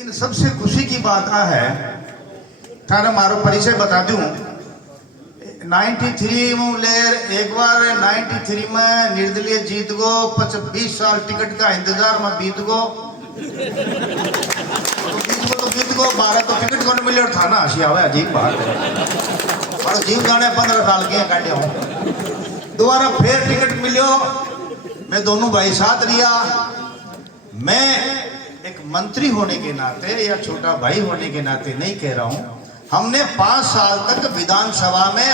लेकिन सबसे खुशी की बात आ है थारा मारो परिचय बता दूं 93 में लेर एक बार 93 में निर्दलीय जीत गो 20 साल टिकट का इंतजार में बीत गो बीत गो 12 तो टिकट को मिले और था ना हसी आवे अजीब बात है और जीव जाने 15 साल के काटे हूँ दोबारा फिर टिकट मिलो मैं दोनों भाई साथ रिया मैं एक मंत्री होने के नाते या छोटा भाई होने के नाते नहीं कह रहा हूं हमने 5 साल तक विधानसभा में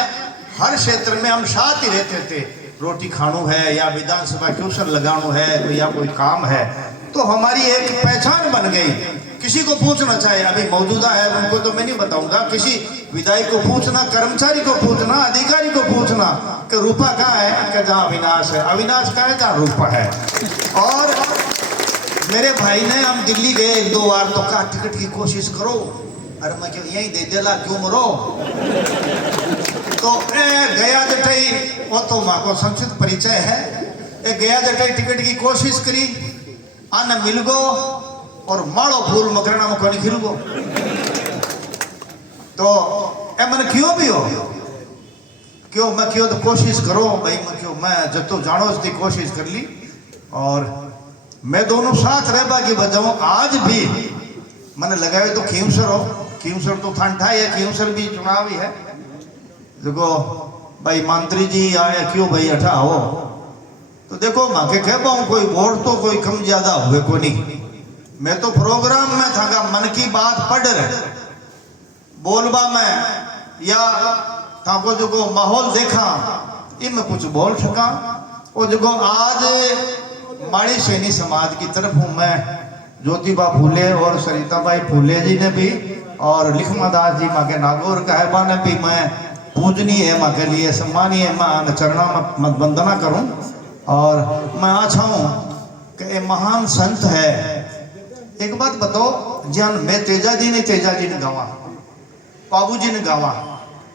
हर क्षेत्र में हम साथ ही रहते थे रोटी खानू है या विधानसभा ट्यूशन लगानू है या कोई काम है तो हमारी एक पहचान बन गई किसी को पूछना चाहे अभी मौजूदा है उनको तो मैं नहीं बताऊंगा किसी विधायक को पूछना कर्मचारी को पूछना अधिकारी को पूछना कि रूपा कहाँ है कि जहाँ अविनाश है अविनाश कहाँ है जहाँ रूपा है और मेरे भाई ने हम दिल्ली गए 1-2 बार तो कहा टिकट की कोशिश करो अरे मैं क्यों यही दे देला क्यों मरो तो गया जटाई वो तो माँ को संक्षिप्त परिचय है गया जटाई टिकट की कोशिश करी आना मिल गो और माड़ो फूल मकरना में कोनी खिल गो तो मैंने क्यों भी हो क्यों मैं क्यों तो कोशिश करो भाई मैं क्यों मैं जब तो जानो उसकी कोशिश कर ली और मैं दोनों साथ रह बाकी बजाऊं आज भी मैंने लगाए तो खीमसर तो ठंडा है खीमसर भी चुनाव ही है देखो भाई मंत्री जी आए क्यों भाई अठा हो तो देखो माँ के कह पाऊँ कोई वोट तो कोई कम ज्यादा हुए को नहीं मैं तो प्रोग्राम में था मन की बात पढ़ रहे बोलबा में या ताको जो माहौल देखा ये मैं कुछ बोल सका और जो आज माड़ी सैनी समाज की तरफ हूँ मैं ज्योतिबा फूले और सरिताबाई फूले जी ने भी और लिखमादास जी माँ के नागौर कहबा ने भी मैं पूजनीय है माँ के लिए सम्मानीय मैं चरणा में वंदना करूँ और मैं अच्छा हूँ कि ये महान संत है एक बात बताओ जान मैं तेजा जी ने गावा बाबू जी ने गावा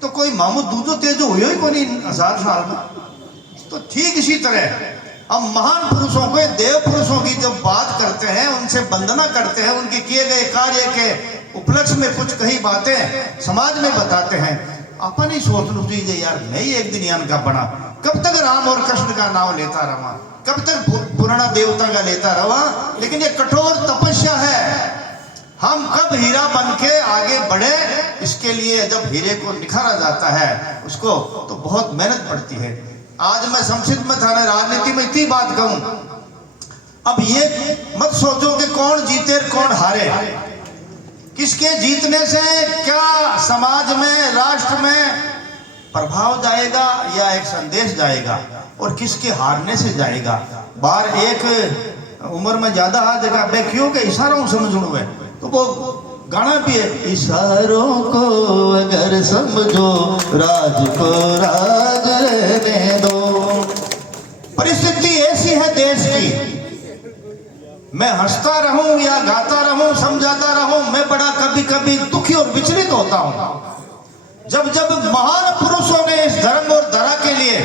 तो कोई मामू दूजो तेजो हुई ही को नहीं 1000 साल में तो ठीक इसी तरह हम महान पुरुषों को देव पुरुषों की जब बात करते हैं उनसे वंदना करते हैं उनके किए गए कार्य के उपलक्ष्य में कुछ कही बातें समाज में बताते हैं अपन ही सोच लो दीजिए यार मैं ही एक दिन यान का बना कब तक राम और कृष्ण का नाम लेता रहा कब तक पुराना देवता का लेता रहा लेकिन ये कठोर तपस्या है हम कब हीरा बन के आगे बढ़े इसके लिए जब हीरे को निखारा जाता है उसको तो बहुत मेहनत पड़ती है आज मैं संक्षिप्त में था राजनीति में इतनी बात कहूं अब ये मत सोचो कि कौन जीते कौन हारे किसके जीतने से क्या समाज में राष्ट्र में प्रभाव जाएगा या एक संदेश जाएगा और किसके हारने से जाएगा बार एक उम्र में ज्यादा आ जाएगा मैं क्यों के इशारों समझूं है तो वो गाना भी है इशारों को अगर समझो राज को राज रहने दो परिस्थिति ऐसी है देश की मैं हंसता रहूं या गाता रहूं समझाता रहूं मैं बड़ा कभी कभी दुखी और विचलित होता हूं जब जब महान पुरुषों ने इस धर्म और धरा के लिए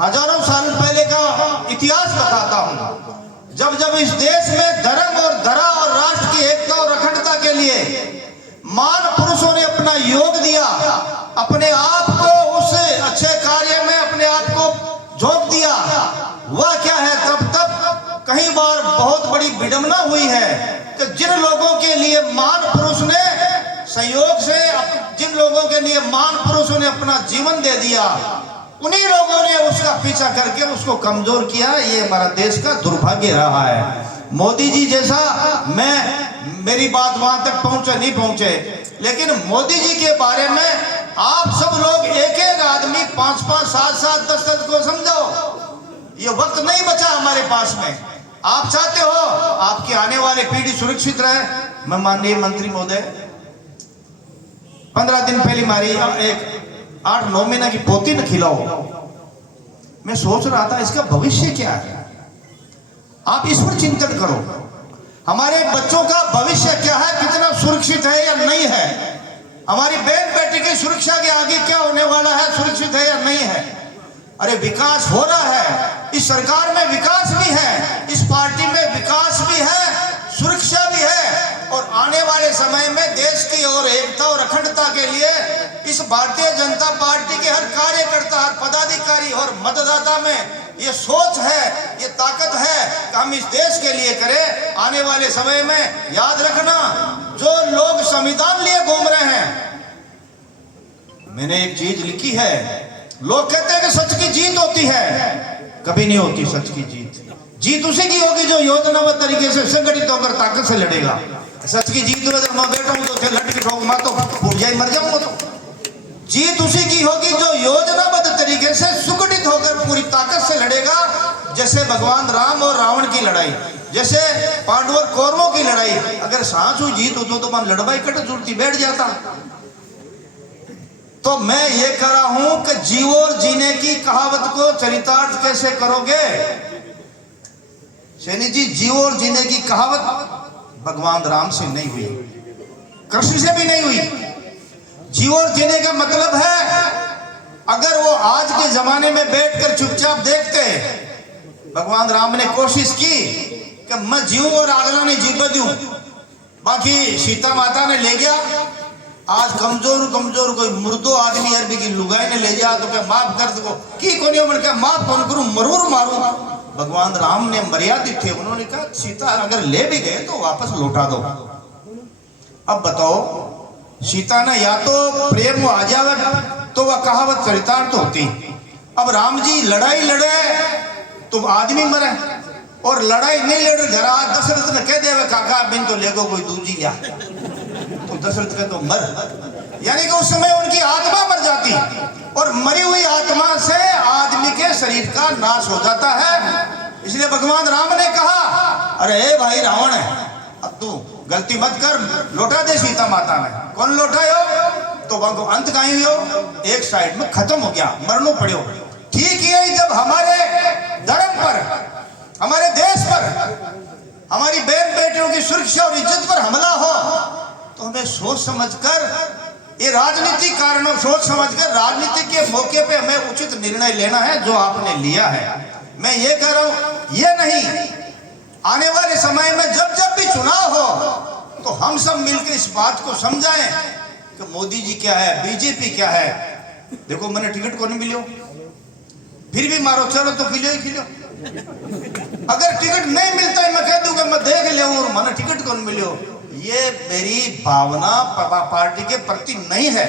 हजारों साल पहले का इतिहास बताता हूं जब जब इस देश में धर्म और धरा और राष्ट्र की एकता और अखंडता के लिए महान पुरुषों ने अपना योग दिया अपने आप को उस अच्छे कार्य में अपने आप को झोंक दिया वह क्या है तब कई बार बहुत बड़ी विडंबना हुई है कि जिन लोगों के लिए महान पुरुष ने संयोग से जिन लोगों के लिए महान पुरुषों ने अपना जीवन दे दिया उन्हीं लोगों ने उसका पीछा करके उसको कमजोर किया ये हमारा देश का दुर्भाग्य रहा है मोदी जी जैसा मैं मेरी बात वहां तक पहुंचे नहीं पहुंचे लेकिन मोदी जी के बारे में आप सब लोग एक एक आदमी 5-5 7-7 10-10 को समझो ये वक्त नहीं बचा हमारे पास में आप चाहते हो आपकी आने वाली पीढ़ी सुरक्षित रहे मैं माननीय मंत्री महोदय 15 दिन पहले हमारी एक 8-9 महीना की पोती न खिलाओ मैं सोच रहा था इसका भविष्य क्या है आप इस पर चिंतन करो हमारे बच्चों का भविष्य क्या है कितना सुरक्षित है या नहीं है हमारी बहन बेटी की सुरक्षा के आगे क्या होने वाला है सुरक्षित है या नहीं है अरे विकास हो रहा है इस सरकार में विकास भी है इस पार्टी में विकास भी है सुरक्षा भी है और समय में देश की और एकता और अखंडता के लिए इस भारतीय जनता पार्टी के हर कार्यकर्ता, हर पदाधिकारी और मतदाता में ये सोच है, ये ताकत है कि हम इस देश के लिए करें। आने वाले समय में याद रखना, जो लोग संविधान लिए घूम रहे हैं, मैंने एक चीज लिखी है, लोग कहते हैं कि सच की जीत होती है, कभी नहीं होती सच की जीत। जीत उसी की होगी जो योजनाबद्ध तरीके से संगठित होकर ताकत से लड़ेगा। सच की जीत में अगर मैं बैठा हूं तो लट के ठोक मार तो फूट जाए, मर जाऊंगा। तो जीत उसी की होगी जो योजनाबद्ध तरीके से सुगठित होकर पूरी ताकत से लड़ेगा। जैसे भगवान राम और रावण की लड़ाई, जैसे पांडव और कौरवों की लड़ाई, अगर सांस हुई जीत होती तो मन लड़वाई कट जुड़ती बैठ जाता। तो मैं ये कह रहा हूं कि जीवो और जीने की कहावत को चरितार्थ कैसे करोगे सैनी जी? जीवो और जीने की कहावत भगवान राम से नहीं हुई, कृष्ण से भी नहीं हुई। जीवो और जीने का मतलब है, अगर वो आज के जमाने में बैठकर चुपचाप देखते, भगवान राम ने कोशिश की कि मैं जीऊं और अगला ने जीव दूं, बाकी सीता माता ने ले गया। आज कमजोर कोई मुर्दो आदमी अरबी की लुगाई ने ले जा तो क्या माफ कर दो की कोनी मन क्या माफ कौन करूं, मरूर मारूं। भगवान राम ने मर्यादित थे, उन्होंने कहा सीता अगर ले भी गए तो वापस लौटा दो। अब बताओ, सीता ने या तो प्रेम आ जावे तो वह कहावत चरितार्थ होती। अब राम जी लड़ाई लड़े तो आदमी मरे, और लड़ाई नहीं लड़े घर आज दशरथ ने कह देवे काका बिन तो लेगो कोई दूजी लिया, तो दशरथ के तो मर, यानी कि उस समय उनकी आत्मा मर जाती, और मरी हुई आत्मा से आदमी के शरीर का नाश हो जाता है। इसलिए भगवान राम ने कहा, अरे भाई रावण है, अब तू गलती मत कर, लौटा दे सीता माता ने। कौन लौटायो? तो वहां को अंत कहीं हो, एक साइड में खत्म हो गया, मरनो पड़ो। ठीक है, जब हमारे धर्म पर, हमारे देश पर, हमारी बहन बेटियों की सुरक्षा और इज्जत पर हमला हो तो हमें सोच समझकर, ये राजनीतिक कारणों सोच समझकर राजनीति के मौके पे हमें उचित निर्णय लेना है जो आपने लिया है। मैं ये कह रहा हूं, ये नहीं, आने वाले समय में जब जब भी चुनाव हो तो हम सब मिलकर इस बात को समझाएं कि मोदी जी क्या है, बीजेपी क्या है। देखो मैंने टिकट को नहीं मिलो, फिर भी मारो चलो तो खिलो ही खिलो। अगर टिकट नहीं मिलता है मैं कह दूंगा मैं देख ले और मैंने टिकट कौन मिलो, ये मेरी भावना पार्टी के प्रति नहीं है।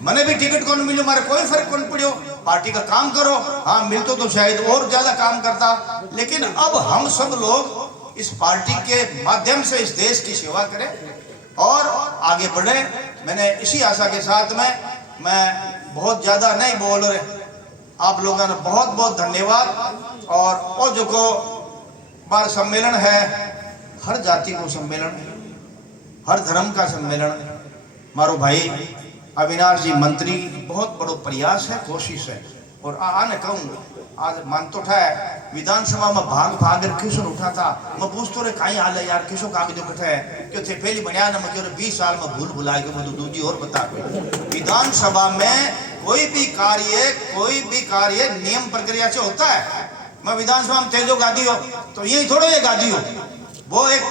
मैंने भी टिकट कौन मिलो, मारे कोई फर्क कौन पड़ो, पार्टी का काम करो। हाँ मिलतो तो शायद और ज्यादा काम करता, लेकिन अब हम सब लोग इस पार्टी के माध्यम से इस देश की सेवा करें और आगे बढ़े। मैंने इसी आशा के साथ में, मैं बहुत ज्यादा नहीं बोल रहे, आप लोगों ने बहुत बहुत धन्यवाद। और जो को बार सम्मेलन है, हर जाति को सम्मेलन, हर धर्म का सम्मेलन। मारो भाई अविनाश जी मंत्री बहुत बड़ो प्रयास है, कोशिश है। और आने कहूँ आज मान तो उठा है विधानसभा में भाग किशोर उठा था, मैं पूछतो रे कहीं हाल है यार, किशोर कागज उठा है क्यों थे पहली बनिया ना मैं 20 साल में भूल भुला के मैं दूजी और बता। विधानसभा में कोई भी कार्य नियम प्रक्रिया से होता है। मैं विधानसभा में तेजो गादी हो तो यही थोड़ो ये गादी हो, वो एक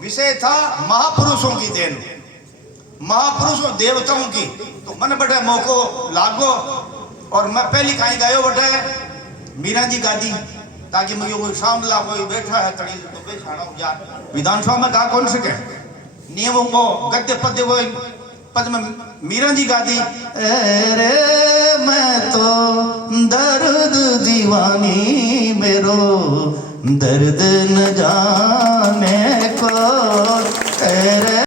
विषय था महापुरुषों की देन, महापुरुषों देवताओं की। तो मन बटे मौको लागो और मैं पहली कहीं गयो बटे मीरा जी गादी, ताकि मुझे कोई सामला कोई बैठा है तड़ी तो बैठाना हो जाए। विधानसभा में कहा कौन सके नियमों को गद्य पद्य वो पद में मीरा जी गादी, अरे मैं तो दर्द दीवानी मेरो दर्द न जाने को।